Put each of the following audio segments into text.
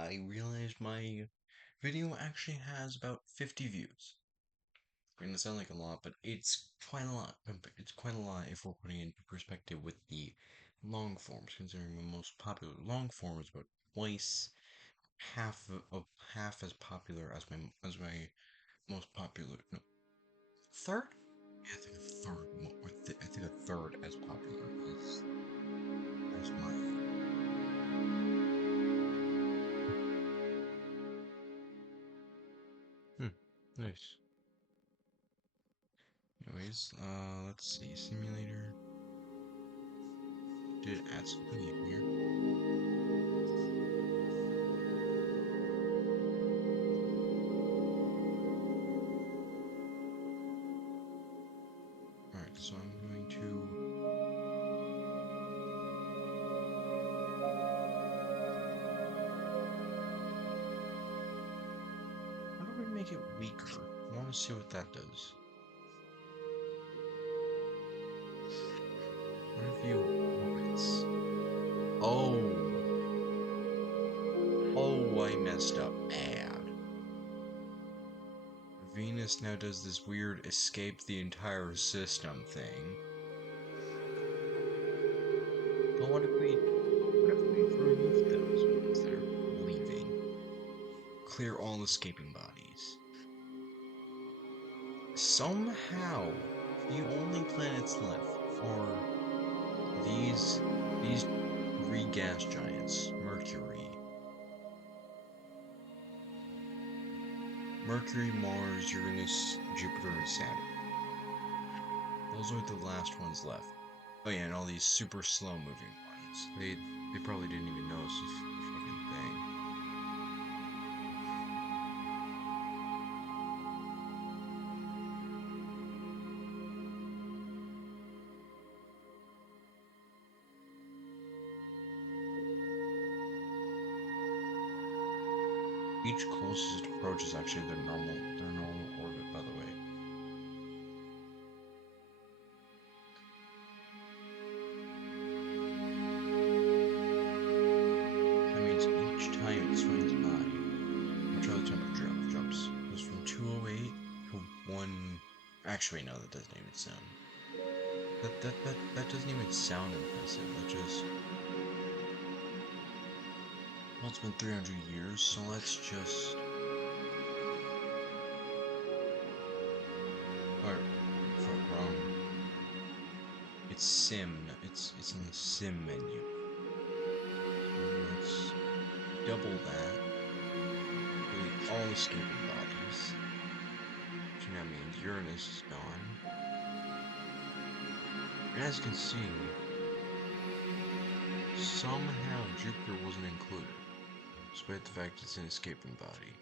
I realized my video actually has about 50 views. I mean, it sounds like a lot, but it's quite a lot. It's quite a lot if we're putting it into perspective with the long forms, considering the most popular long form is about twice of half as popular as my most popular. No, third? Yeah, I think a third. I think a third as popular as my. Nice. Anyways, let's see. Simulator. Did it add something in here? Alright, so I'm going to. How do we make it weaker? I want to see what that does. Review orbits. Oh. Oh, I messed up bad. Venus now does this weird escape the entire system thing. But what if we remove those ones that are leaving? Clear all escaping bodies. Somehow, the only planets left are these these three gas giants: Mercury, Mars, Uranus, Jupiter, and Saturn. Those are the last ones left. Oh yeah, and all these super slow moving ones. They probably didn't even notice the fucking thing. Each closest approach is actually their normal orbit, by the way. That means each time it swings by, which other temperature jumps goes from 208 to 1. Actually, no, that doesn't even sound. That doesn't even sound impressive. That just. Well, it's been 300 years, so let's just. Or, wrong. It's sim. It's in the sim menu. So let's double that. Delete all escaping bodies. Which now means Uranus is gone. And as you can see, somehow Jupiter wasn't included, despite the fact it's an escaping body.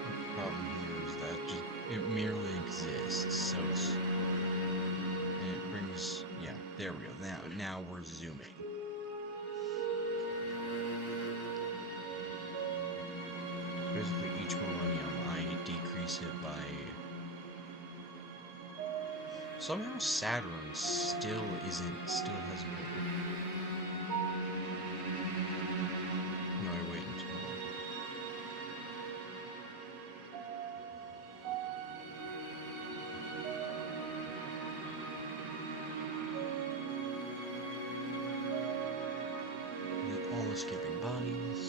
The problem here is that it merely exists, so and it brings, yeah, there we go. Now we're zooming. Basically, each millennium I decrease it by. Somehow Saturn still hasn't been. No, I wait until. All escaping bodies.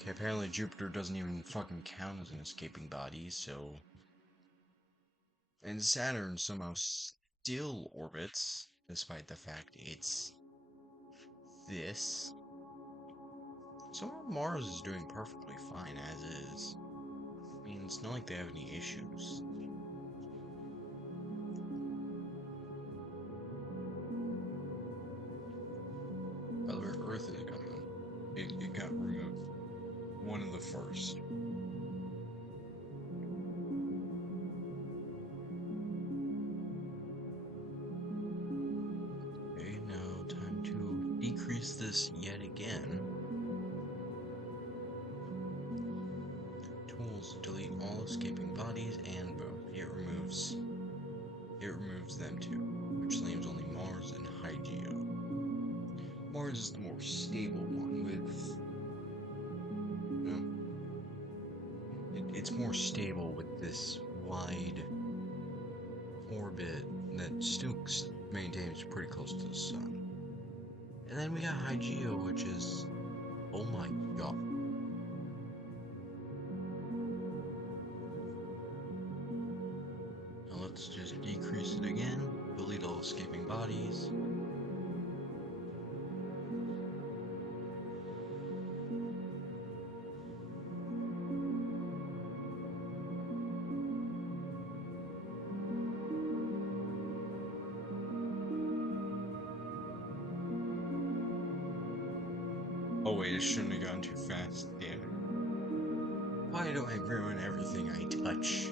Okay, apparently Jupiter doesn't even fucking count as an escaping body, so. And Saturn somehow still orbits, despite the fact it's this. Somehow Mars is doing perfectly fine as is. I mean, it's not like they have any issues. By the way, Earth is gone. It got removed. One of the first. increase this yet again. Tools, delete all escaping bodies, and boom, it removes them too, which leaves only Mars and Hygiea. Mars is the more stable one with, you know, it's more stable with this wide orbit that still maintains pretty close to the sun. And then we got Hygiea, which is, oh my god. Now let's just decrease it again, delete all escaping bodies. Oh wait, it shouldn't have gone too fast, damn it. Why do I ruin everything I touch?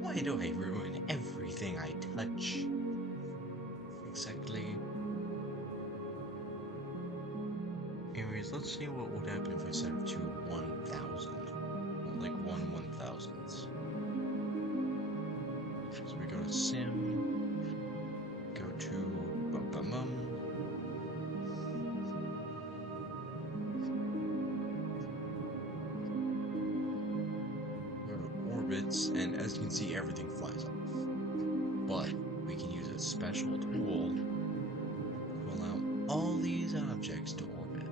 Why do I ruin everything I touch? Exactly. Anyways, let's see what would happen if I set it to 1000. Like 1/1000th. So we go to sim, go to bum bum bum. Go to orbits, and as you can see, everything flies off. But we can use a special tool to allow all these objects to orbit.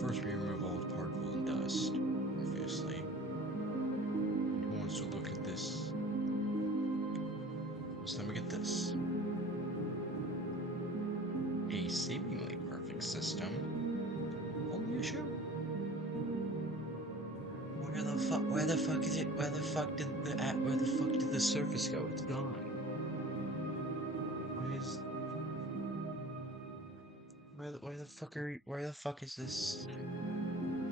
First, we remove all the particles and dust, obviously. Who wants to look at this? So then we get this. A seemingly perfect system. Only issue. Where the fuck is it? Where the fuck did the surface go? It's gone. Where the fuck is this?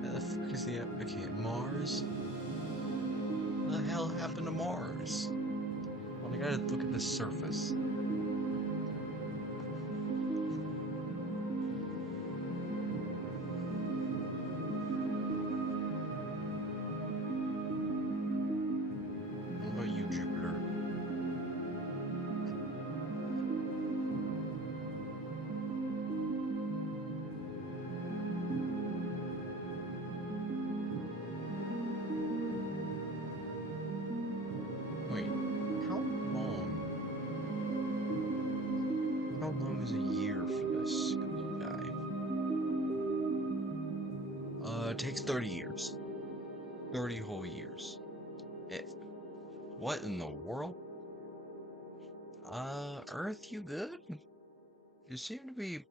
Where the fuck is the, okay, Mars? What the hell happened to Mars? Well, I gotta look at the surface. What about you, Jupiter? Wait, how long? How long is a year for this guy? It takes 30 years. 30 whole years. It, what in the world? Earth, you good? You seem to be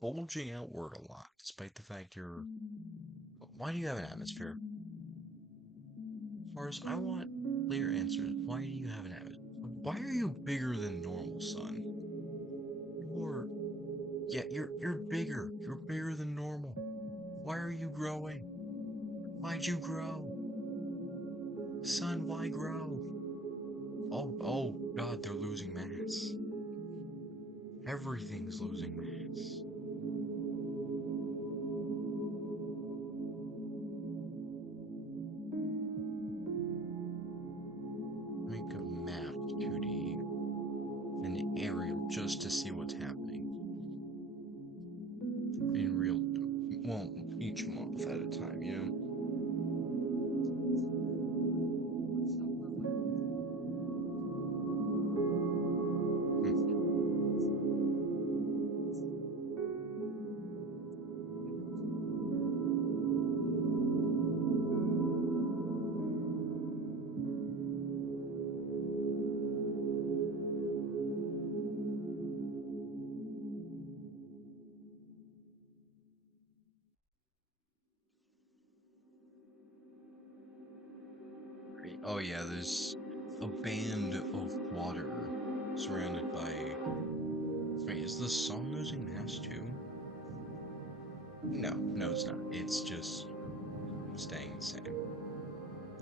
bulging outward a lot, despite the fact you're... Why do you have an atmosphere? Mars, I want clear answers. Why do you have an atmosphere? Why are you bigger than normal, son? You're... Yeah, you're bigger. You're bigger than normal. Why are you growing? Why'd you grow? Son, why grow? Oh god, they're losing mass. Everything's losing mass. Make a map 2D and aerial just to see what's happening in real, well, each month at a time, you know? Hmm. Oh yeah, there's a band of water surrounded by... Wait, is the sun losing mass too? No, it's not. It's just staying the same.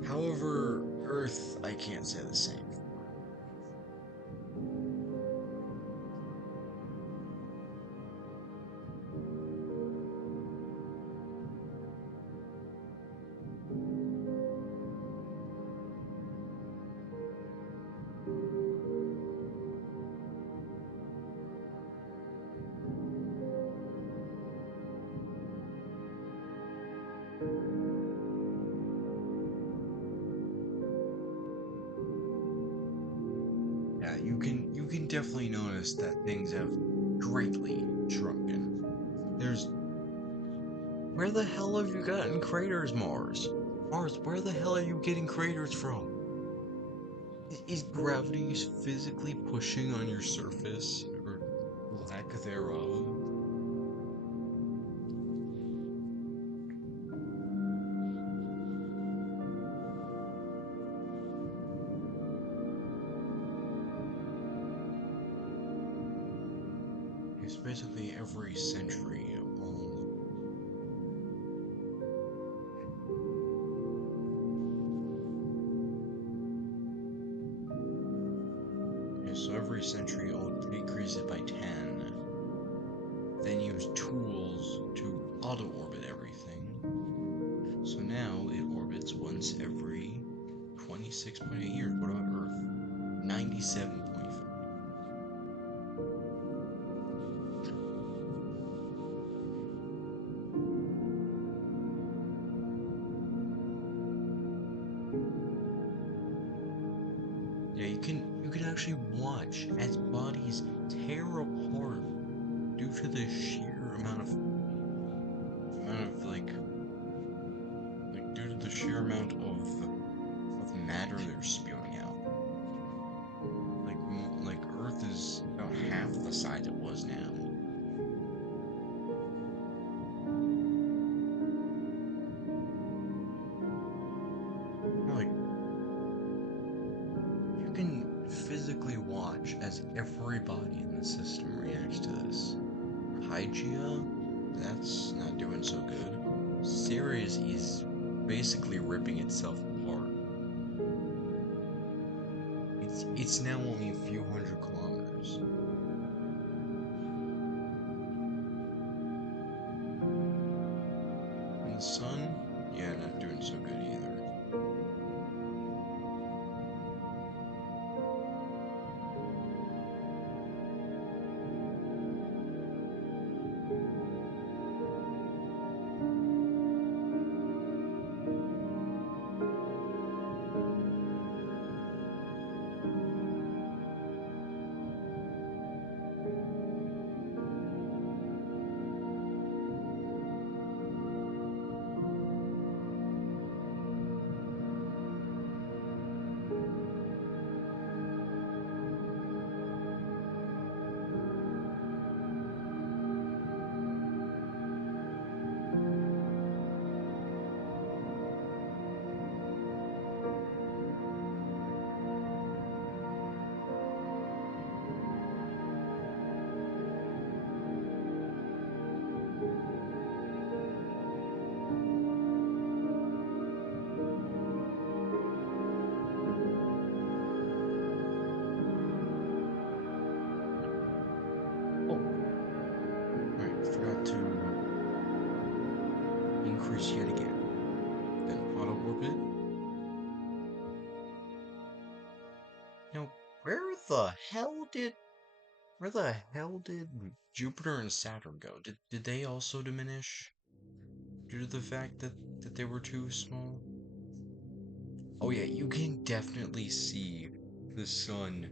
However, Earth, I can't say the same for. can definitely notice that things have greatly shrunken. There's Where the hell have you gotten craters, Mars? Mars, where the hell are you getting craters from? Is gravity physically pushing on your surface, or lack thereof? It's basically every century on. Okay, so every century I'll decrease it by 10, then use tools to auto-orbit everything. So now it orbits once every 26.8 years. What about Earth? 97.5. Yeah, you can actually watch as bodies tear apart due to the sheer amount of due to the sheer amount of matter they're spewing out. Like Earth is about half the size it was now. Like you can physically watch as everybody in the system reacts to this. Hygia, that's not doing so good. Sirius is basically ripping itself apart. It's now only a few hundred kilometers. And the sun, yeah, not doing so good either. Oh, right, forgot to increase yet again. Then auto orbit. Now, where the hell did Jupiter and Saturn go? Did they also diminish due to the fact that they were too small? Oh yeah, you can definitely see the sun.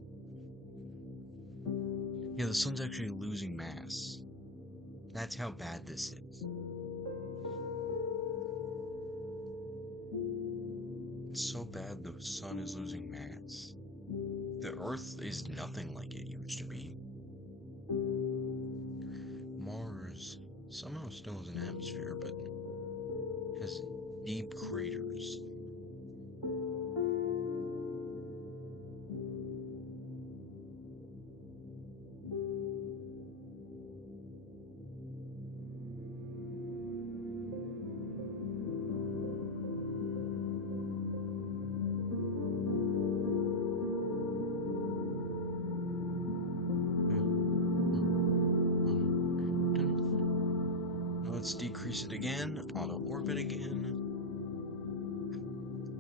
Yeah, the sun's actually losing mass. That's how bad this is. It's so bad the sun is losing mass. The Earth is nothing like it used to be. Mars somehow still has an atmosphere, but has deep craters. Now let's decrease it again, auto orbit again,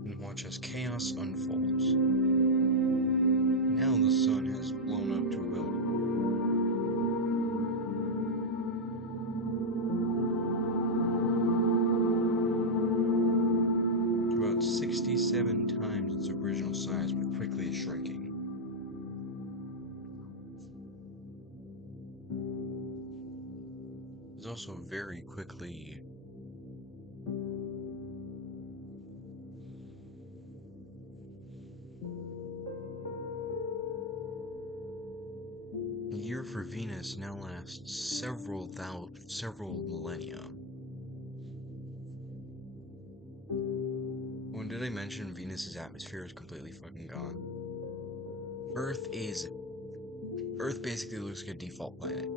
and watch as chaos unfolds. Now the sun has blown up to about 67 times its original size, but quickly shrinking. also very quickly. A year for Venus now lasts several millennia. When did I mention Venus's atmosphere is completely fucking gone? Earth is Earth basically looks like a default planet.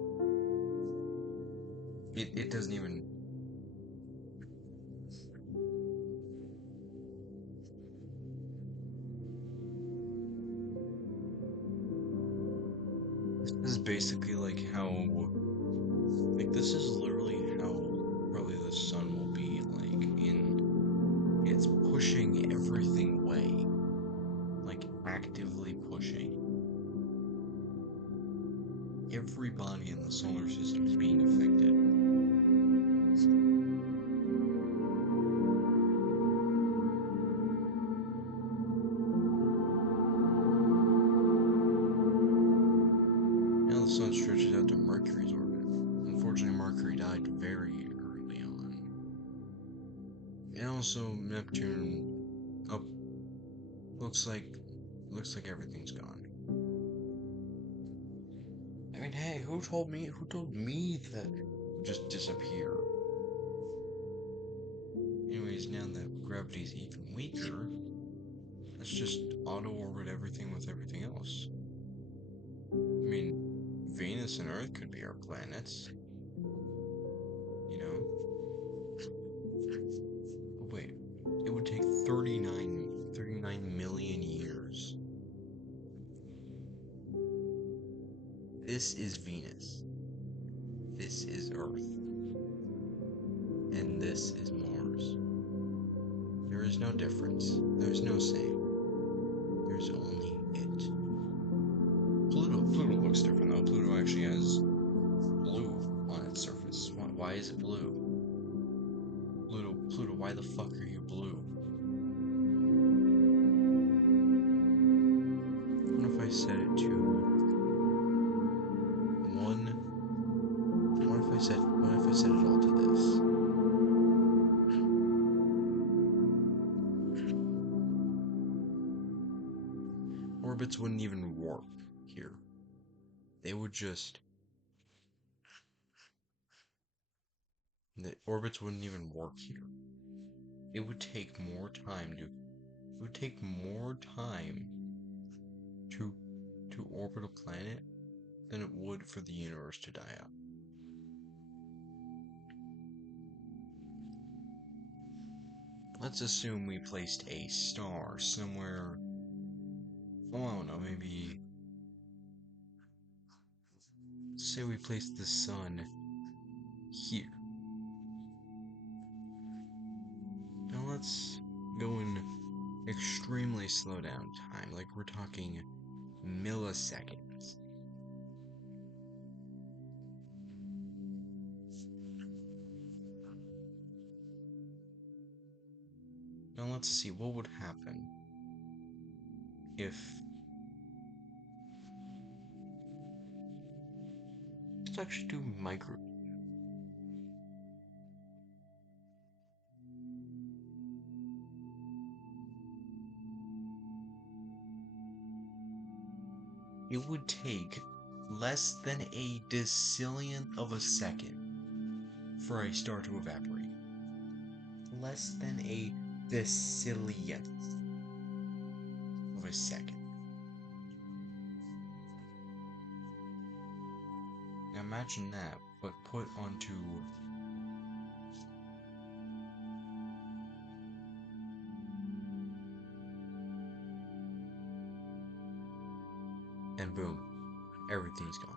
It doesn't even. This is basically like how, like, this is literally how probably the sun will be, like, it's pushing everything away, like, actively pushing. Every body in the solar system is being affected. Now the sun stretches out to Mercury's orbit. Unfortunately, Mercury died very early on. And also Neptune, oh, looks like everything's gone. I mean, hey, who told me that it would just disappear? Anyways, now that gravity's even weaker, let's just auto-orbit everything with everything else. I mean, Venus and Earth could be our planets. You know? But wait, it would take 39 million years. This is Venus. This is Earth. And this is Mars. There is no difference. There's no same. There's only it. Pluto looks different though. Pluto actually has blue on its surface. Why is it blue? Pluto, why the fuck are you blue? What if I set it to one? What if I set it all to this? Orbits wouldn't even warp here. They would just. The orbits wouldn't even work here. It would take more time to. It would take more time to orbit a planet than it would for the universe to die out. Let's assume we placed a star somewhere. Oh, I don't know, maybe. Say we placed the sun here. Now let's go in extremely slow down time, like we're talking milliseconds. Now let's see what would happen if. Let's actually do micro. It would take less than a decillionth of a second for a star to evaporate. Less than a decillionth of a second. Now imagine that, but put onto. And boom, everything's gone.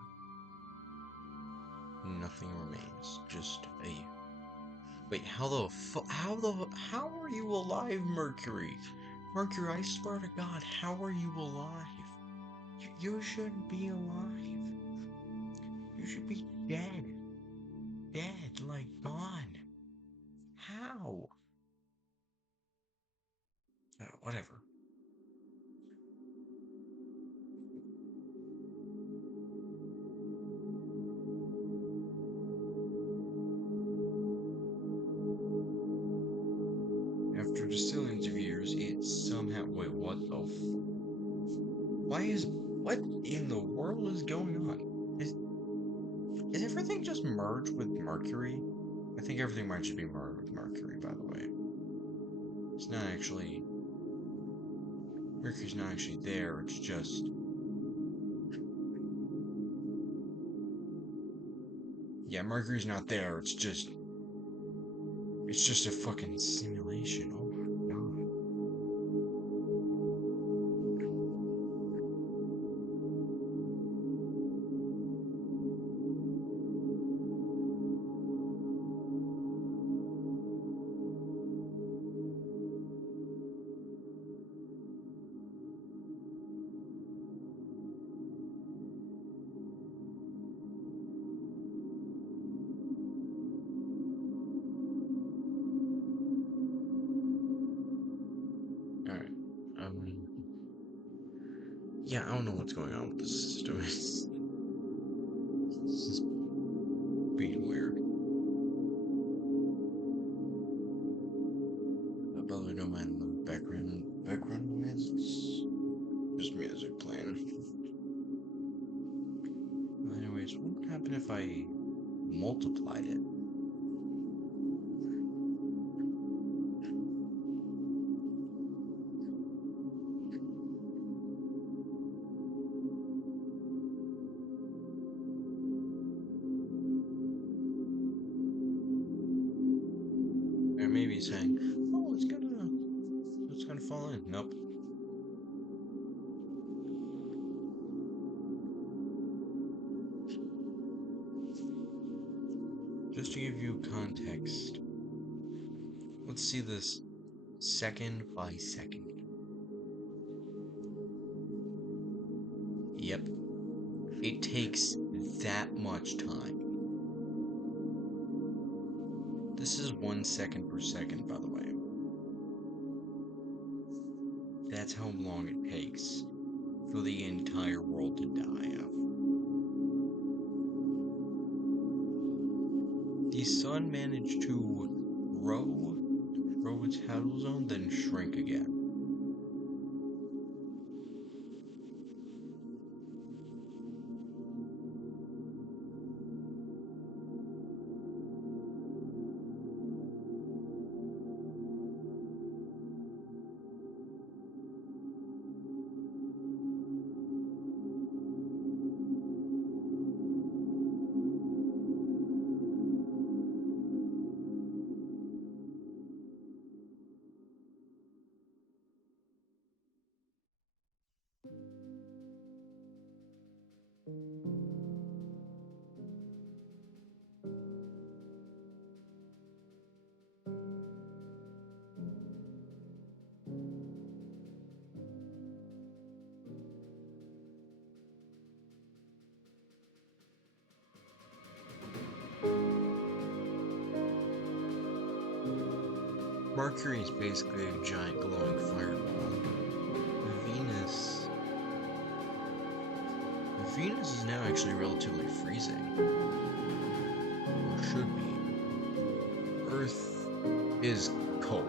Nothing remains. Just a. Wait, how are you alive, Mercury? Mercury, I swear to God, how are you alive? You shouldn't be alive. You should be dead. Dead, like gone. How? Whatever. after zillions of years, it somehow. Wait, what the Why is. What in the world is going on? Is everything just merged with Mercury? I think everything might just be merged with Mercury, by the way. It's not actually. Mercury's not actually there, it's just. Yeah, Mercury's not there, it's just. It's just a fucking simulation. Oh my god. Alright. Um. Yeah, I don't know what's going on with this system. This is being weird. By the way, don't mind the background noise. It's just music playing. Anyways, what would happen if I multiplied it? Or maybe saying, oh, it's gonna fall in. Nope. Just to give you context, let's see this second by second. Yep, it takes that much time. This is 1 second per second, by the way. That's how long it takes for the entire world to die of. The sun managed to grow its habitable zone, then shrink again. Mercury is basically a giant glowing fireball. Venus. Venus is now actually relatively freezing. Or should be. Earth is cold.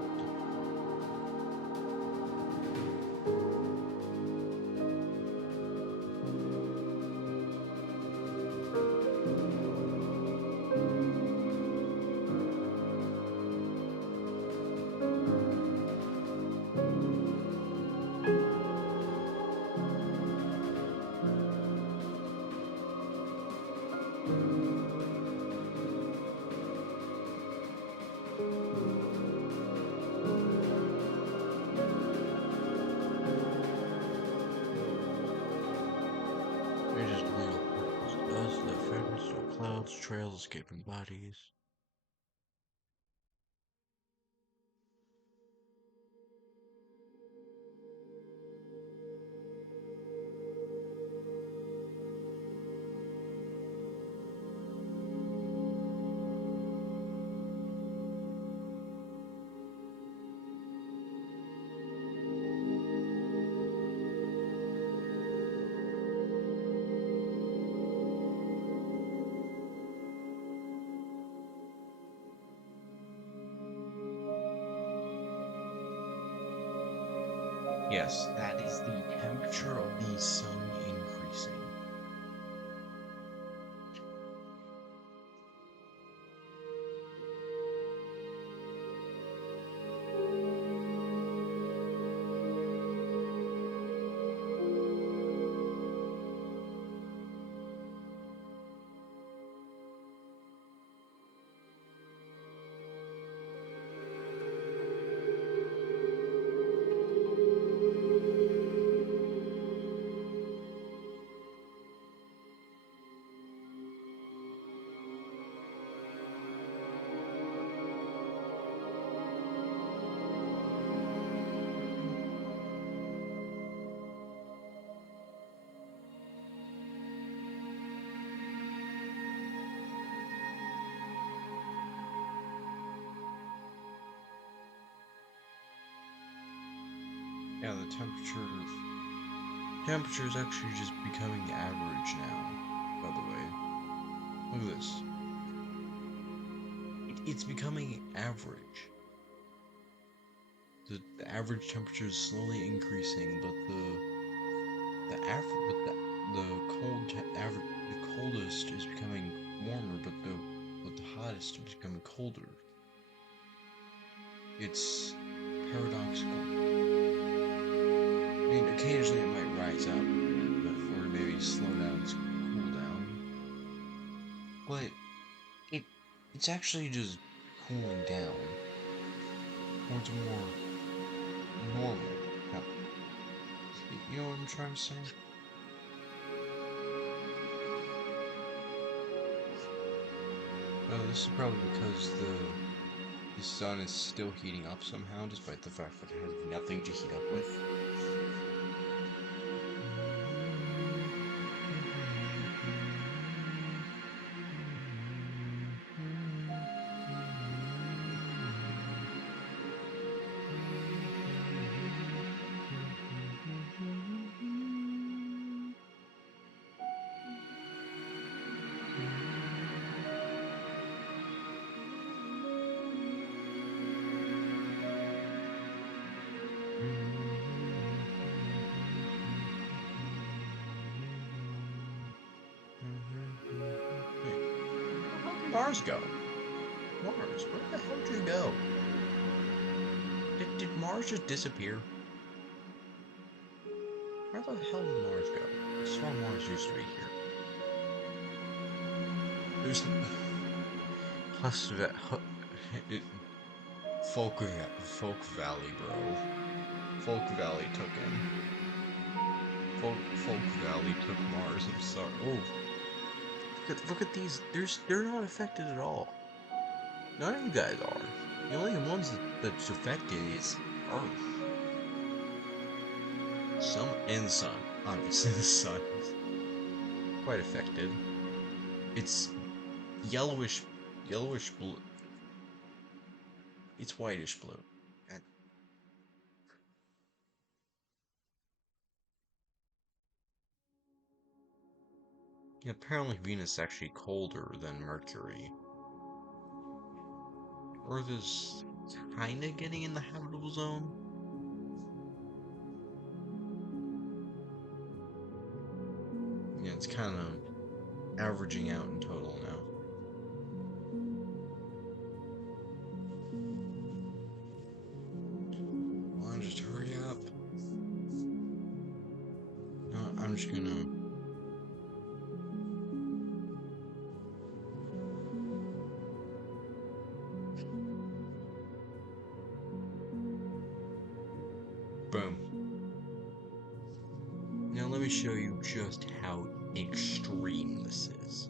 They're just little particles of dust that fragments through clouds, trails, escaping bodies. Yes, that is the temperature of the sun increasing. Yeah, the temperature is actually just becoming average now, by the way. Look at this. It's becoming average. The average temperature is slowly increasing, but the coldest is becoming warmer, but the hottest is becoming colder. It's paradoxical. I mean, occasionally it might rise up, or maybe slow down, cool down, but it it's actually just cooling down towards a more normal. You know what I'm trying to say? This is probably because the sun is still heating up somehow, despite the fact that it has nothing to heat up with. Where did Mars go? Mars, where the hell did you go? Did Mars just disappear? Where the hell did Mars go? I swear Mars used to be here. There's Plus Folk Valley, bro. Folk Valley took him. Folk Valley took Mars. I'm sorry. Oh, look at these. They're not affected at all. None of you guys are. The only ones that's affected is Earth. And the sun. Obviously, the sun is quite affected. It's yellowish blue. It's whitish blue. And apparently, Venus is actually colder than Mercury. Earth is kinda getting in the habitable zone. Yeah, it's kind of averaging out in total now. Well, I'll just hurry up. No, I'm just gonna. Boom. Now let me show you just how extreme this is.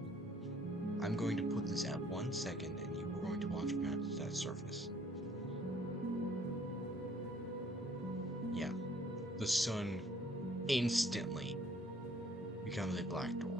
I'm going to put this at 1 second and you are going to watch past that surface. Yeah. The sun instantly becomes a black dwarf.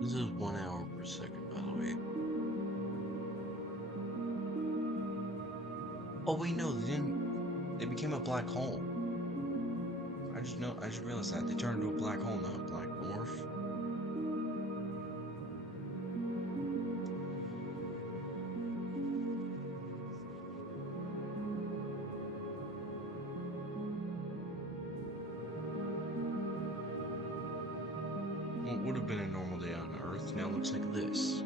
This is 1 hour per second, by the way. Oh wait, no, they didn't. They became a black hole. I just realized that they turned into a black hole, not a black dwarf. What would have been a normal day on Earth now looks like this.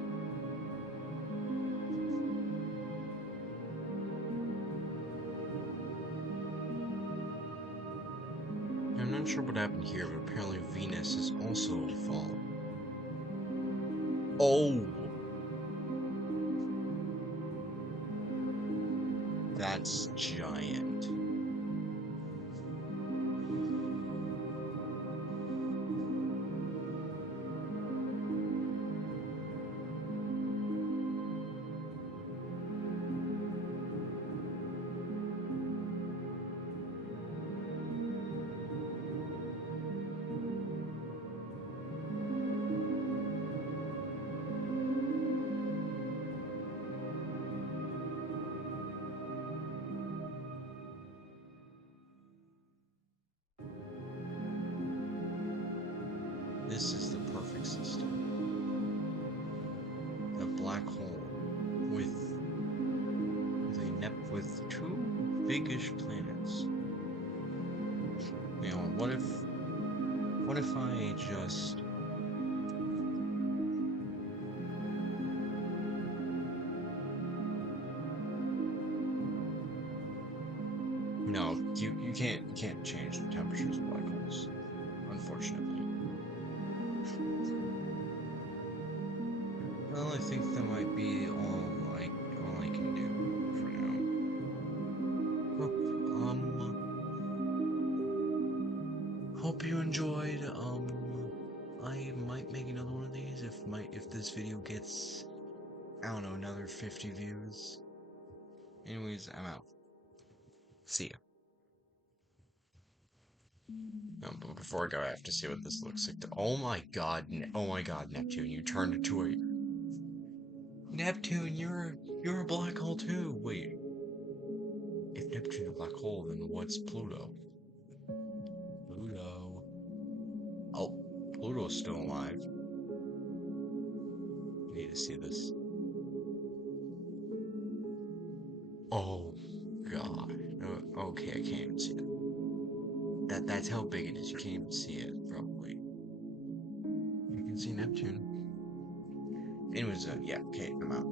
I'm not sure what happened here, but apparently Venus is also fallen. Oh, that's giant. This is the perfect system. A black hole with with two biggish planets. You know, what if I just no, you can't change the temperatures of black holes, unfortunately. Well, I think that might be all I can do for now. Hope you enjoyed. I might make another one of these if this video gets, I don't know, another 50 views. Anyways, I'm out. See ya. But before I go, I have to see what this looks like. Oh my god, Neptune, you turned into a Neptune. You're a black hole too. Wait, if Neptune's a black hole, then what's Pluto? Pluto. Oh, Pluto's still alive. I need to see this. Oh god. Okay, I can't even see it. That's how big it is. You can't even see it, probably. You can see Neptune. Anyways, yeah, okay, I'm out.